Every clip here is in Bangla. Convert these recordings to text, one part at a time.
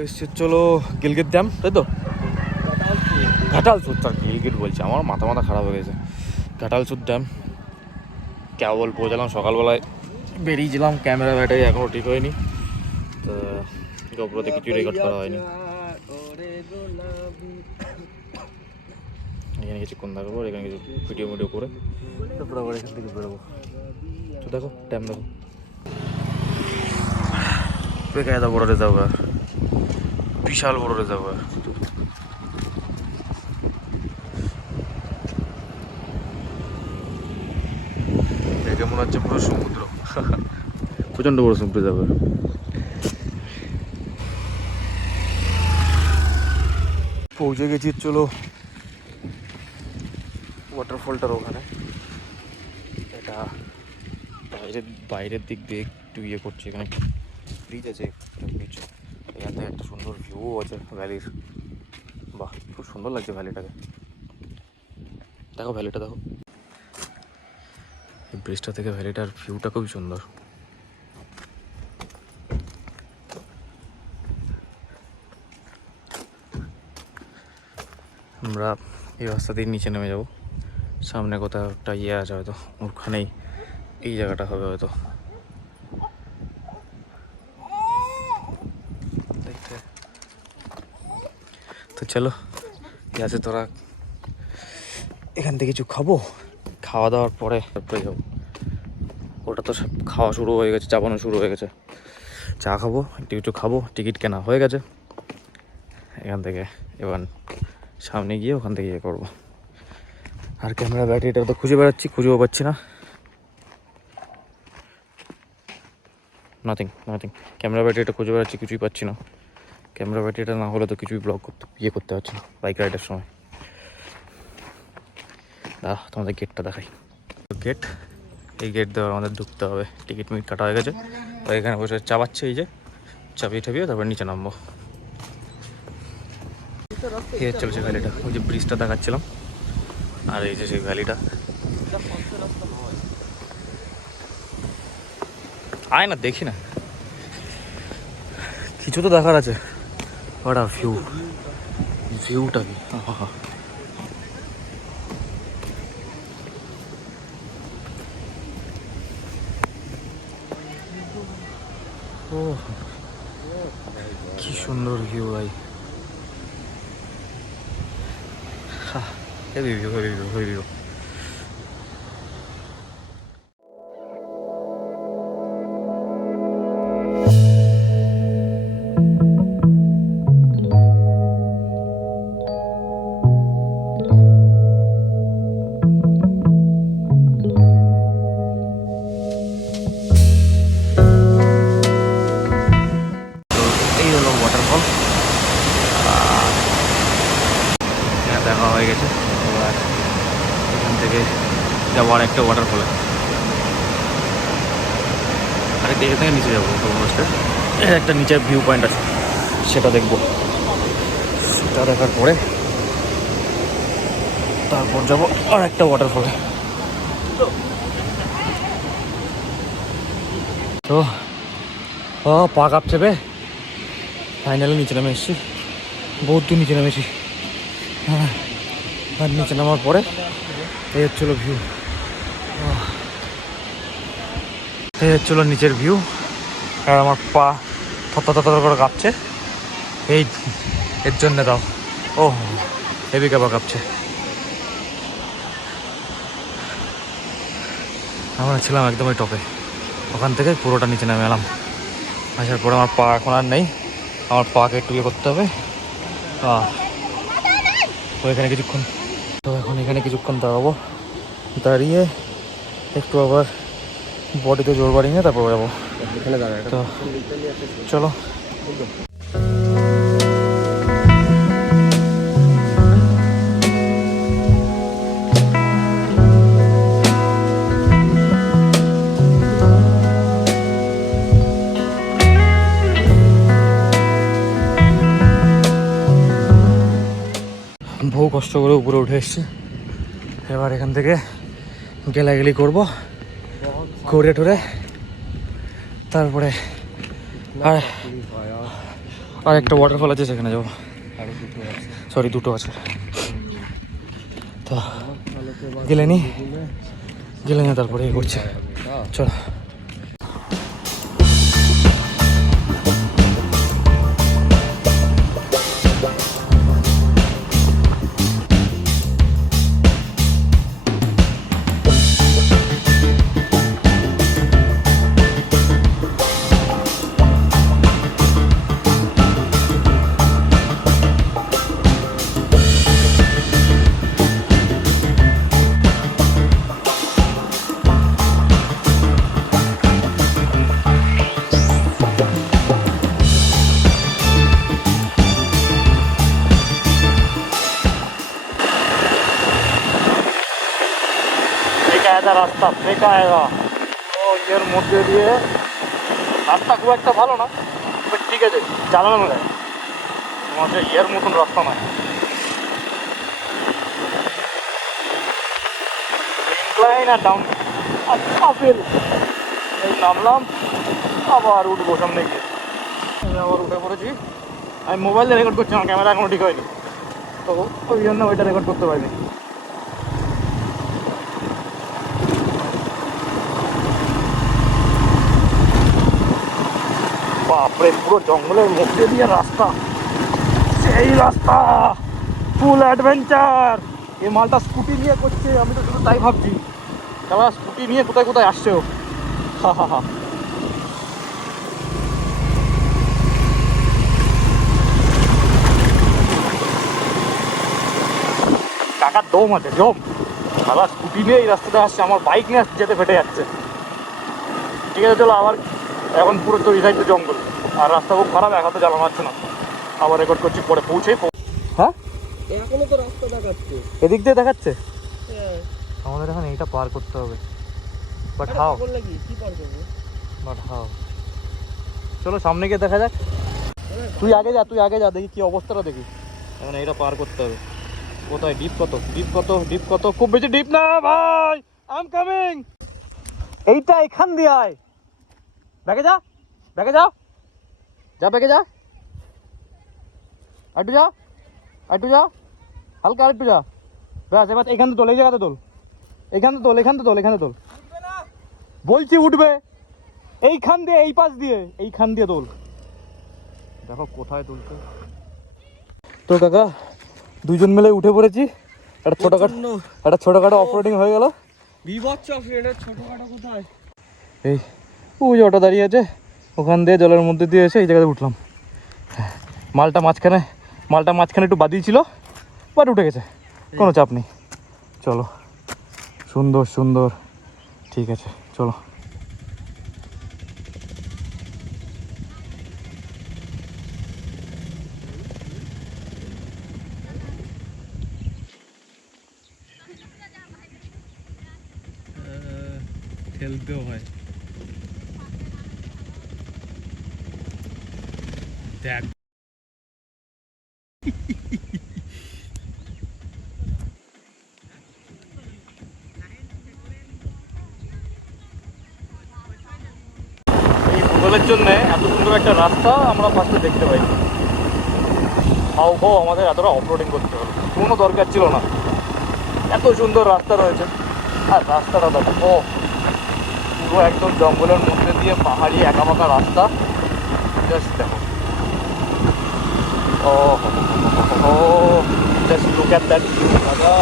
চলে এসছে, চলো গিলগিট ড্যাম, তাই তো? ঘাটালচুর, তার গিলগিট বলছে, আমার মাথা খারাপ হয়ে গেছে। ঘাটালচুর ড্যাম কেবল পৌঁছালাম, সকালবেলায় বেরিয়েছিলাম, ক্যামেরা ব্যাটারি এখনও ঠিক হয়নি, তো গোপ্রোতে কিছু রেকর্ড করা হয়নি। এখানে কিছুক্ষণ থাকবো, এখানে কিছু ভিডিও করে তারপর আবার এখান থেকে বেরোবো। তো দেখো ড্যাম, দেখো বেকায়দা বড় রিজার্ভার, বিশাল বড় রিজার্ভার। দেখে মনে হচ্ছে পুরো সমুদ্র, প্রচন্ড বড় সমুদ্র রিজার্ভার। পৌঁছে গেছি, চলো ওয়াটারফলটার ওখানে। এটা বাইরের দিক দিয়ে একটু ইয়ে করছে, এখানে ব্রিজ আছে, ব্রিজ, এখান থেকে একটা সুন্দর ভিউ আছে ভ্যালির। বাহ, খুব সুন্দর লাগছে ভ্যালিটাকে, দেখো ভ্যালিটা দেখো, এই ব্রিজটা থেকে ভ্যালিটার ভিউটা খুবই সুন্দর। আমরা এই রাস্তা দিয়ে নিচে নেমে যাব, সামনে কোথাও একটা ইয়ে আছে হয়তো, ওখানেই এই জায়গাটা হবে হয়তো। তো চলো, ঠিক আছে, তোরা এখান থেকে কিছু খাবো, খাওয়া দাওয়ার পরে তারপরে যাবো। ওটা তো সব খাওয়া শুরু হয়ে গেছে, চাপানো শুরু হয়ে গেছে। চা খাবো, একটু কিছু খাবো, টিকিট কেনা হয়ে গেছে। এখান থেকে এবার সামনে গিয়ে ওখান থেকে ইয়ে করবো। আর ক্যামেরা ব্যাটারিটা তো খুঁজে বেড়াচ্ছি, খুঁজেও পাচ্ছি না। নাথিং, ক্যামেরা ব্যাটারিটা খুঁজে বেড়াচ্ছি, কিছুই পাচ্ছি না। ক্যামেরা ব্যাটারিটা না হলে তো কিছুই ব্লগ করতে পারছি না বাইক রাইডের সময়। তোমাদের গেটটা দেখাই, গেট, এই গেট দেওয়ার আমাদের ঢুকতে হবে, টিকিট মিট কাটা হয়ে গেছে। তো এখানে বসে চাপাচ্ছে, এই যে চাপিয়ে ঠাপিয়ে তারপর নিচে নামবো। এই চলো সেই ভ্যালিটা, ওই যে ব্রিজটা দেখাচ্ছিলাম, আর এই যে সেই ভ্যালিটা। আয় না, দেখি না, কিছু তো দেখার আছে। ওটা ভিউটা কি, ও কি সুন্দর ভিউ ভাই, হেভি ভিউ। এই হলো ওয়াটারফল, দেখা হয়ে গেছে। এবার এখান থেকে যাবো আর একটা ওয়াটারফলে, আরেকটা এখান থেকে নিচে যাবো। একটা নিচের ভিউ পয়েন্ট আছে, সেটা দেখবো। সেটা দেখার পরে তারপর যাবো আর একটা ওয়াটারফলে। তো পা কাঁপছে বে, ফাইনালি নিচে নেমে এসেছি, বহুত দূর নিচে নেমেছি। হ্যাঁ, আর নিচে নামার পরে এই হচ্ছিলো ভিউ, এই হচ্ছিলো নিচের ভিউ। আর আমার পা থর করে কাঁপছে, এই এর জন্যে দাও, ও হেভি কাঁপছে। আমরা ছিলাম একদমই টপে, ওখান থেকে পুরোটা নিচে নেমে এলাম। আসার পরে আমার পা এখন আর নেই, আমার পাকে একটু ইয়ে করতে হবে। তো এখানে কিছুক্ষণ দাঁড়াবো, দাঁড়িয়ে একটু আবার বডিতে জোর বাড়ি নিয়ে তারপর যাবো। তো চলো, বহু কষ্ট করে উপরে উঠে এসছি। এবার এখান থেকে গেলাগেলি করবো, ঘুরে টুরে তারপরে আর একটা ওয়াটারফল আছে, সেখানে যাবো। সরি, দুটো আছে। তো গেলে নি তারপরে এ করছে। চলো। রাস্তা বেকা আয়েগা ও, এর মধ্যে দিয়ে রাস্তা খুব একটা ভালো না, বাট ঠিক আছে, চালানো যায়। তোমাদের এর মতন রাস্তা নয়, ইনক্লাইন আর ডাউন। আপেল এই নামলাম, আবার উঠবো সামনে গিয়ে। আমি আবার উঠে পড়েছি। আমি মোবাইল দিয়ে রেকর্ড করছি, আমার ক্যামেরা এখনো ঠিক হয়নি, তো ওই জন্য ওইটা রেকর্ড করতে পারিনি। বাপরে, পুরো জঙ্গলের মধ্যে দিয়ে রাস্তা, সেই রাস্তা ফুল অ্যাডভেঞ্চার। এই মালটা স্কুটি নিয়ে করছে, আমি তো শুধু তাই ভাবছি, তারা স্কুটি নিয়ে কোথায় কোথায় আসছে ও। হা হা হা। টাকার দম আছে, জম। তারা স্কুটি নিয়ে এই রাস্তাটা আসছে, আমার বাইক নিয়ে যেতে ফেটে যাচ্ছে। ঠিক আছে, চলো আবার। এখন পুরো তো এই সাইডে জঙ্গল, আর রাস্তা খুব খারাপ, এক হাতে চালানো যাচ্ছে না। আবার রেকর্ড করছি, পরে পৌঁছেই। হ্যাঁ, এখনো তো রাস্তা দেখাচ্ছে, এদিক দিয়ে দেখাচ্ছে। আমাদের এখন এইটা পার করতে হবে, বাট হাউ? কি পার করবো? But how? চলো সামনে গিয়ে দেখা যাক। তুই আগে যা, দেখি কি অবস্থাটা দেখি। এখন এইটা পার করতে হবে। কোথায় ডিপ কত? খুব বেশি ডিপ না ভাই, আই এম কামিং। এইটা এখান দিয়ে আয়, ব্যাগে যা, ব্যাগে যা, ব্যাগে যা, একটু যা, হালকা আর একটু যা, ব্যাস। এবার এখান থেকে তোল, এই জায়গাতে তোল, এখান থেকে তোল, বলছি উঠবে। এইখান দিয়ে, এই পাশ দিয়ে, এইখান দিয়ে তোল। দেখো কোথায় তুলছে। তো কাকা, দুজন মিলে উঠে পড়েছি। একটা ছোটখাটো অফরোডিং হয়ে গেল। বিভৎস অফরোডের ছোটখাটো কোথায়? এই ওই যে ওটা দাঁড়িয়ে আছে, ওখান দিয়ে জলের মধ্যে দিয়ে এসে এই জায়গাতে উঠলাম। মালটা মাঝখানে একটু বাদিয়ে ছিল, বাট উঠে গেছে, কোনো চাপ নেই। চলো, সুন্দর, ঠিক আছে, চলো। খেলতেও হয়, দেখ। গুগলের জন্য এত সুন্দর একটা রাস্তা আমরা ফার্স্টে দেখতে পাই। হাও আমাদের এতটা অফরোডিং করতে হলো, কোনো দরকার ছিল না। এত সুন্দর রাস্তা রয়েছে, আর রাস্তাটা দেখো, পুরো একদম জঙ্গলের মধ্যে দিয়ে পাহাড়ি একাবাঁকা রাস্তা। জাস্ট দেখো, ও just look at that view দাদা,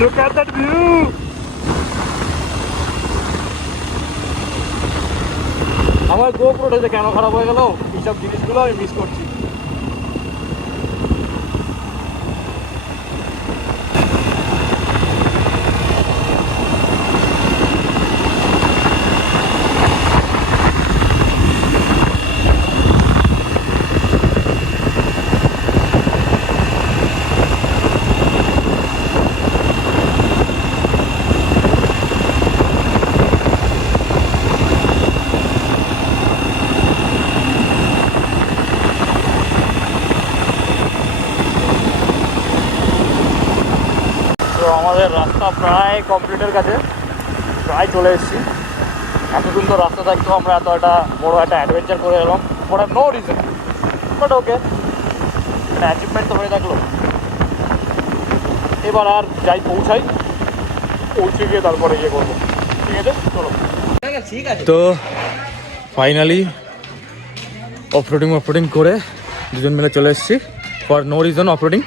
লুক অ্যাট দ্যাট ভিউ। আমার গোপ্রোটা কেন খারাপ হয়ে গেল, এইসব জিনিসগুলো আমি মিস করছি। তো আমাদের রাস্তা প্রায় কমপ্লিটের কাছে, প্রায় চলে এসেছি। এত সুন্দর রাস্তা থাকতেও আমরা এত একটা বড় একটা অ্যাডভেঞ্চার করে এলাম for no reason. But okay, একটা অ্যাচিভমেন্ট তো হয়ে থাকলো। এবার আর যাই পৌঁছে গিয়ে তারপরে ইয়ে করবো। ঠিক আছে, চলো। ঠিক আছে। তো ফাইনালি অফরোডিং করে দুজন মিলে চলে এসেছি ফর নো রিজন অফরোডিং,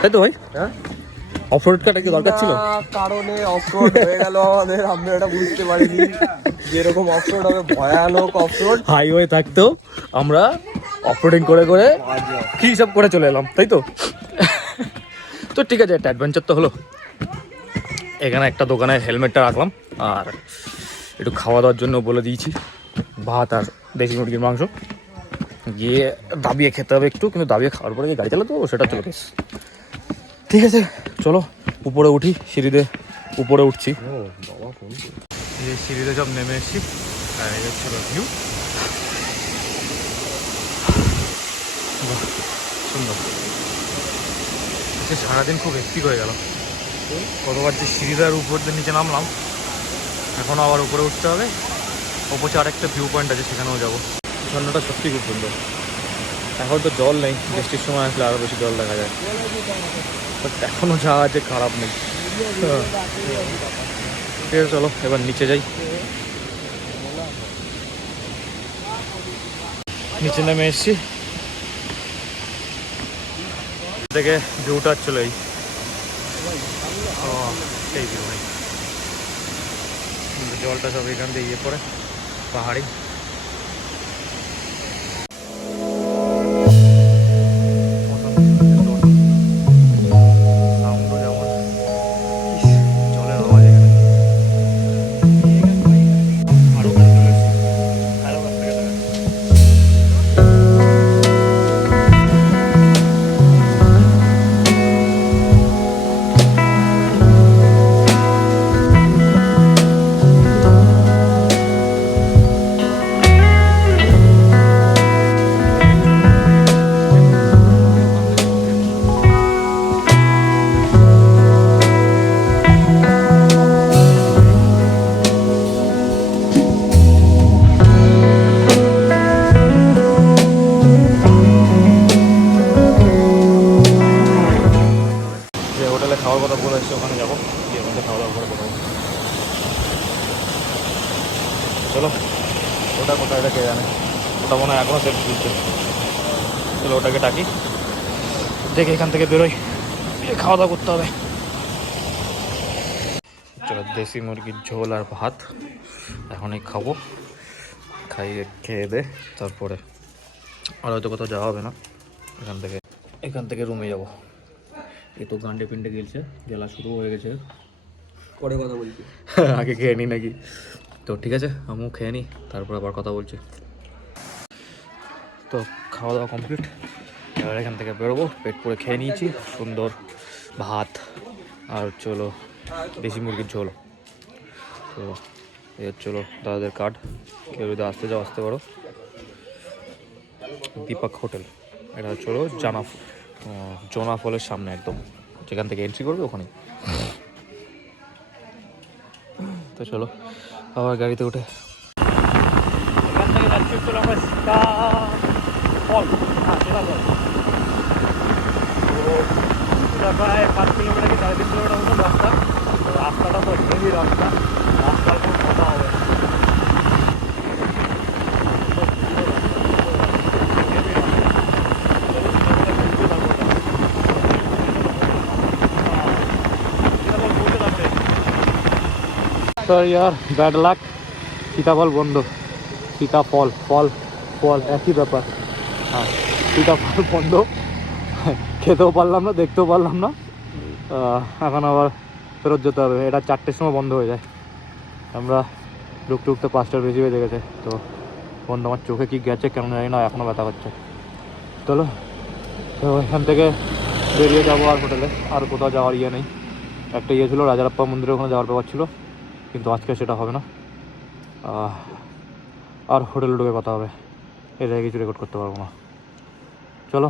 তাই তো ভাই? হ্যাঁ, অফরোড কাটা কি দরকার ছিল? কারণে অফরোড হয়ে গেল আমাদের, আমরা এটা বুঝতে পারিনি যেরকম অফরোড হবে, ভয়ানক অফরোড। হাইওয়ে থাকতেও আমরা অফরোডিং করে কি সব করে চলে এলাম, তাই তো? তো ঠিক আছে, একটা অ্যাডভেঞ্চার তো হলো। এখানে একটা দোকানে হেলমেটটা রাখলাম আর একটু খাওয়া দাওয়ার জন্য বলে দিয়েছি ভাত আর দেশি মুরগির মাংস। গিয়ে দাবিয়ে খেতে হবে একটু, কিন্তু দাবিয়ে খাওয়ার পরে যে গাড়ি চালাতে হবে সেটা চলে গেছে। ঠিক আছে, চলো উপরে উঠি। সিঁড়িতে উপরে উঠছি, এই সিঁড়িতে সব নেমে এসেছি আর এই হচ্ছে ভিউ। সুন্দর। সারাদিন খুব হেক্টিক হয়ে গেল। কতবার যে সিঁড়িটার উপর দিয়ে নিচে নামলাম, এখনও আবার উপরে উঠতে হবে। অপোচে আরেকটা ভিউ পয়েন্ট আছে, সেখানেও যাবো। ঝর্ণাটা সত্যি খুব সুন্দর। এখন তো জল নেই, বৃষ্টির সময় আসলে আরও বেশি জল দেখা যায়। বাট এখনও যা আছে খারাপ নেই। ঠিক আছে, চলো এবার নিচে যাই। নিচে নেমে এসছি, থেকে ভিউটা চলে এই সেই ভিউ ভাই। জলটা সব এখান দিয়ে ইয়ে পড়ে, পাহাড়ি। খাওয়ার কথা বলে এসছে, ওখানে যাবো, গিয়ে ওখানে খাওয়া দাওয়া করে কথা বলবো। চলো, ওটা কোথায়, এটা কে জানে, ওটা মনে হয় এখনও সেট দিচ্ছে। চলো ওটাকে ডাকি, দেখে এখান থেকে বেরোই, খাওয়া দাওয়া করতে হবে। চলো, দেশি মুরগির ঝোল আর ভাত এখনই খাবো। খেয়ে দে তারপরে আর হয়তো কোথাও যাওয়া হবে না। এখান থেকে রুমে যাবো। এ তো গান্ডে পিন্ডে গেলছে, গেলা শুরু হয়ে গেছে। পরে কথা বলছি, আগে খেয়ে নিই নাকি? তো ঠিক আছে, আমিও খেয়ে নিই, তারপর আবার কথা বলছি। তো খাওয়া দাওয়া কমপ্লিট, এবার এখান থেকে বেরোবো। পেট পুরে খেয়ে নিয়েছি, সুন্দর ভাত আর চলো দেশি মুরগির ঝোল। তো এই হচ্ছিলো দাদাদের কার্ড, কেউ যদি আসতে যাও আসতে পারো। দীপক হোটেল, এটা হচ্ছিলো জোনা ফলের সামনে একদম, যেখান থেকে এন্ট্রি করবে ওখানে। তো চলো আবার গাড়িতে উঠে এখান থেকে যাচ্ছি হচ্ছিল আমরা সীতা ফল। তো এটা প্রায় 5 কিলোমিটার কি 3.5 কিলোমিটার মতো রাস্তা। রাস্তাটা তো হেভি রাস্তা, রাস্তার কোনো কথা হবে না। सर यार बैड लाक, सीताफल बंद, सीताफल फल फल एक ही ব্যাপার। হ্যাঁ, सीताफल বন্ধ, খেতেও পারলাম না, দেখতেও পারলাম না। এখন আবার ফেরত যেতে হবে। এটা 4টের সময় বন্ধ হয়ে যায়, আমরা ঢুকতে ঢুকতে 5টার বেশি হয়ে গেছে। তো বন্ধ, আমার চোখে কি গেছে কেন জানি না, এখনও ব্যথা করছে। চলো, তো এখান থেকে বেরিয়ে যাবো আর হোটেলে। আর কোথাও যাওয়ার ইয়ে নেই। একটা ইয়ে ছিল রাজারাপ্পা মন্দিরের ওখানে যাওয়ার ব্যাপার ছিল, কিন্তু আজকে সেটা হবে না। আর হোটেলে ঢুকে কথা হবে, এর আগে কিছু রেকর্ড করতে পারবো না। চলো।